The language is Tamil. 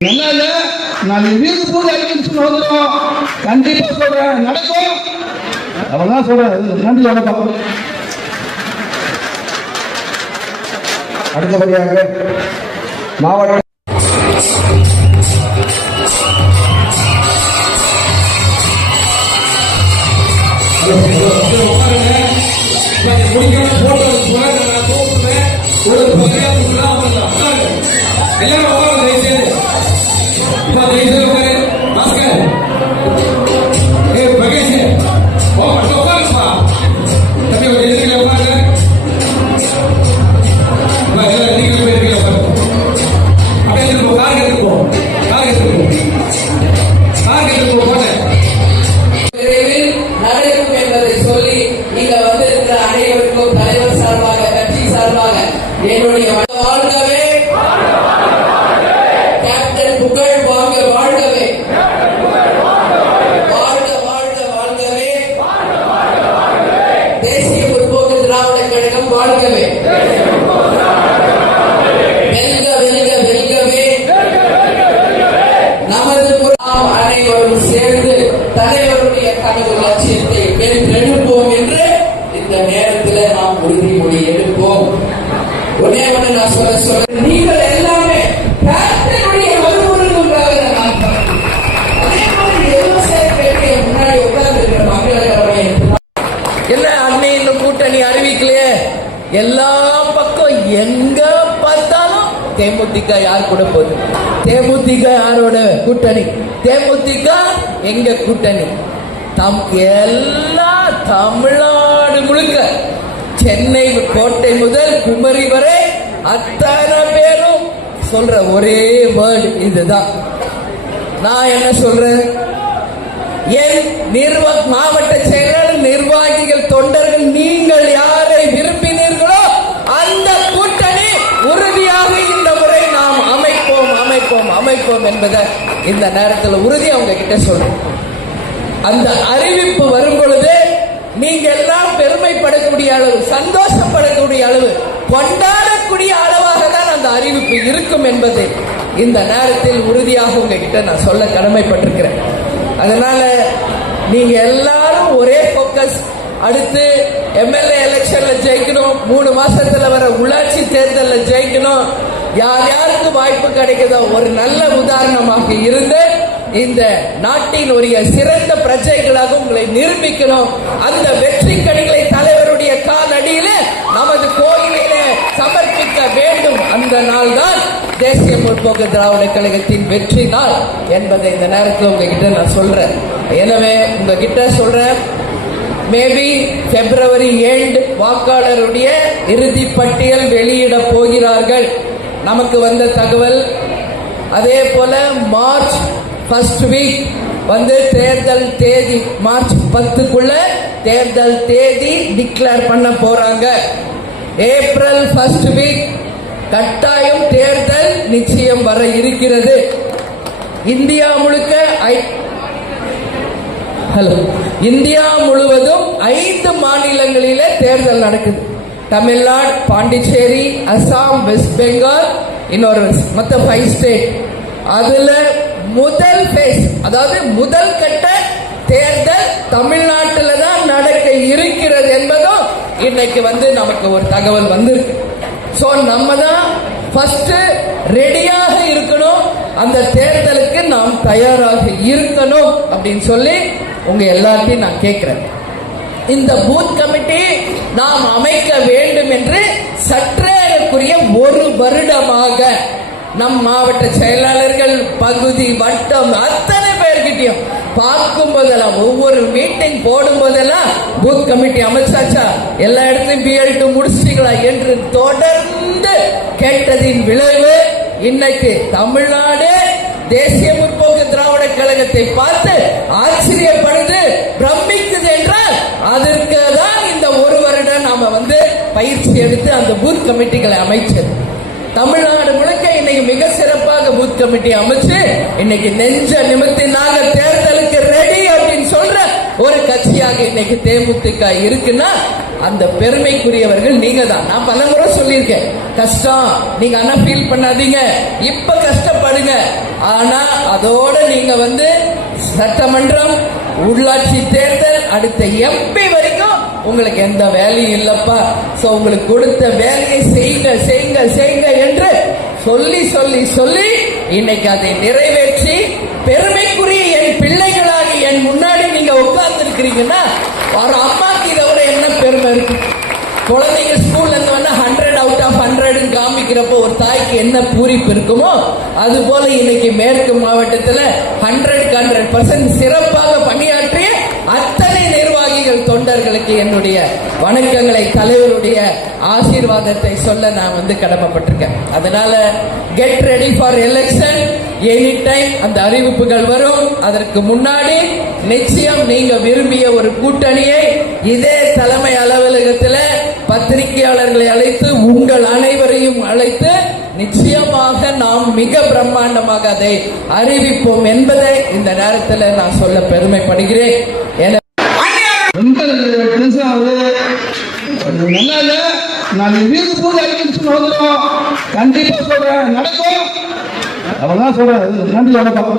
நல்லா நான் வீடு பூஜை அடிக்கணும்னு சொல்லுவோம் கண்டிப்பா சொல்றேன். நடக்கும். அவதான் சொல்றேன் நன்றி நடக்கும் அடுத்தபடியாக மாவட்ட எல்லாரும் ప్రదేశాలు Yes, எல்லா பக்கம் எங்க பார்த்தாலும் தேமுதிக யார் கூட போகுது? தேமுதிக யாரோட கூட்டணி? தேமுதிக எங்க கூட்டணி? தம் எல்லா தமிழ்நாடு முழுக்க. சென்னை கோட்டை முதல் குமரி வரை அத்தனை பேரும் சொல்ற ஒரே வேர்டு இதுதான். நான் என்ன சொல்றேன்? என் நிர்வாக மாவட்ட செயலாளர் நிர்வாகிகள் தொண்டர்கள் நீங்கள் யாரை அமைப்போம் என்பதை இந்த நேரத்தில் உறுதி அவங்க கிட்ட சொல்றோம் அந்த அறிவிப்பு வரும் பொழுது நீங்க எல்லாம் பெருமைப்படக்கூடிய அளவு சந்தோஷப்படக்கூடிய அளவு கொண்டாடக்கூடிய அளவாக தான் அந்த அறிவிப்பு இருக்கும் என்பதை இந்த நேரத்தில் உறுதியாக உங்ககிட்ட நான் சொல்ல கடமைப்பட்டிருக்கிறேன். அதனால நீங்க எல்லாரும் ஒரே போக்கஸ் அடுத்து எம்எல்ஏ எலெக்ஷன்ல ஜெயிக்கணும். மூணு மாசத்துல வர உள்ளாட்சி தேர்தலில் ஜெயிக்கணும். யார் யாருக்கு வாய்ப்பு கிடைக்குதோ ஒரு நல்ல உதாரணமாக இருந்து இந்த நாட்டின் ஒரு சிறந்த பிரஜைகளாக உங்களை நிரூபிக்கணும் அந்த வெற்றி கணிகளை தலைவருடைய காலடியில நமது கோயிலிலே சமர்ப்பிக்க வேண்டும். அந்த நாள் தான் தேசிய முற்போக்கு திராவிட கழகத்தின் வெற்றி நாள் என்பதை இந்த நேரத்தில் உங்ககிட்ட நான் சொல்றேன். எனவே உங்ககிட்ட சொல்றேன் மேபி பிப்ரவரி ஏழு வாக்காளருடைய இறுதி பட்டியல் வெளியிட போகிறார்கள். நமக்கு வந்த தகவல் அதே போல மார்ச் ஃபர்ஸ்ட் வீக் வந்து தேர்தல் தேதி மார்ச் பத்துக்குள்ள தேர்தல் தேதி டிக்ளேர் பண்ண போறாங்க. ஏப்ரல் ஃபர்ஸ்ட் வீக் கட்டாயம் தேர்தல் நிச்சயம் வர இருக்கிறது. இந்தியா முழுக்க ஐ- ஹலோ இந்தியா முழுவதும் ஐந்து மாநிலங்களிலே தேர்தல் நடக்குது. தமிழ்நாடு பாண்டிச்சேரி அசாம் வெஸ்ட் பெங்கால் இன்னொரு மொத்த ஃபைவ் ஸ்டேட் அதுல முதல் பேஸ் அதாவது முதல் கட்ட தேர்தல் தமிழ்நாட்டில் தான் நடக்க இருக்கிறது என்பதும் இன்னைக்கு வந்து நமக்கு ஒரு தகவல் வந்திருக்கு. ஸோ நம்ம தான் ஃபர்ஸ்ட் ரெடியாக இருக்கணும். அந்த தேர்தலுக்கு நாம் தயாராக இருக்கணும் அப்படின்னு சொல்லி உங்க எல்லாத்தையும் நான் கேட்கிறேன் இந்த பூத் கமிட்டி நாம் அமைக்க வேண்டும் என்று சற்றேறக்குரிய ஒரு வருடமாக நம் மாவட்ட செயலாளர்கள் பகுதி வட்டம் அத்தனை பேர்கிட்டயும் பார்க்கும் போதெல்லாம் ஒவ்வொரு மீட்டிங் போடும் போதெல்லாம் பூத் கமிட்டி அமைச்சாச்சா? எல்லா இடத்துலையும் பிஎல்டு முடிச்சிட்டீங்களா என்று தொடர்ந்து கேட்டதின் விளைவு இன்னைக்கு தமிழ்நாடு தேசிய முற்போக்கு திராவிட கழகத்தை பார்த்து ஆச்சரிய பிரமிக்குது என்றால் அதற்கு தான் இந்த ஒரு வருடம் நாம வந்து பயிற்சி எடுத்து அந்த பூத் கமிட்டிகளை அமைச்சது தமிழ்நாடு முழுக்க இன்னைக்கு மிக சிறப்பாக பூத் கமிட்டி அமைச்சு இன்னைக்கு நெஞ்ச நிமித்தி நாங்க தேர்தலுக்கு ரெடி அப்படின்னு சொல்ற ஒரு கட்சியாக இன்னைக்கு தேமுதிக இருக்குன்னா அந்த பெருமைக்குரியவர்கள் நீங்க தான். நான் பலமுறை சொல்லியிருக்கேன் கஷ்டம். நீங்க ஆனா ஃபீல் பண்ணாதீங்க. இப்ப கஷ்டப்படுங்க. ஆனா அதோட நீங்க வந்து சட்டமன்றம் உள்ளாட்சி தேர்தல் அடுத்த எம்பி வரைக்கும் உங்களுக்கு எந்த வேலையும் இல்லப்பா. சோ உங்களுக்கு கொடுத்த வேலையை செய்யுங்க செய்யுங்க செய்யுங்க என்று சொல்லி சொல்லி சொல்லி இன்னைக்கு அதை நிறைவேற்றி பெருமைக்குரிய என் பிள்ளைகளாகி என் முன்னாடி நீங்க உட்கார்ந்து இருக்கிறீங்கன்னா ஒரு அம்மாக்கு இதை விட என்ன பெருமை இருக்கு? குழந்தைங்க ஸ்கூல்ல இருந்து வந்து ஹண்ட்ரட் அவுட் ஆஃப் ஹண்ட்ரட் காமிக்கிறப்போ ஒரு தாய்க்கு என்ன பூரிப்பு இருக்குமோ அது போல இன்னைக்கு மேற்கு மாவட்டத்தில் ஹண்ட்ரட் ஹண்ட்ரட் பர்சன்ட் சிறப்பாக பணியாற்றிய அத்தனை அவர்களுக்கு என்னுடைய வணக்கங்களை தலைவருடைய ஆசீர்வாதத்தை சொல்ல நான் வந்து கடமைப்பட்டிருக்கேன். அதனால get ready for election any time அந்த அறிவிப்புகள் வரும். அதற்கு முன்னாடி நிச்சயம் நீங்க விரும்பிய ஒரு கூட்டணியை இதே தலைமை அலுவலகத்தில் பத்திரிகையாளர்களை அழைத்து உங்கள் அனைவரையும் அழைத்து நிச்சயமாக நாம் மிக பிரம்மாண்டமாக அதை அறிவிப்போம் என்பதை இந்த நேரத்தில் நான் சொல்ல பெருமைப்படுகிறேன். என இது நல்லா இல்லை நான் வீடு பூஜை அடிக்கணும்னு சொன்ன கண்டிப்பாக சொல்கிறேன் நடக்கும். அவதான் சொல்கிறேன் நன்றி வணக்கம்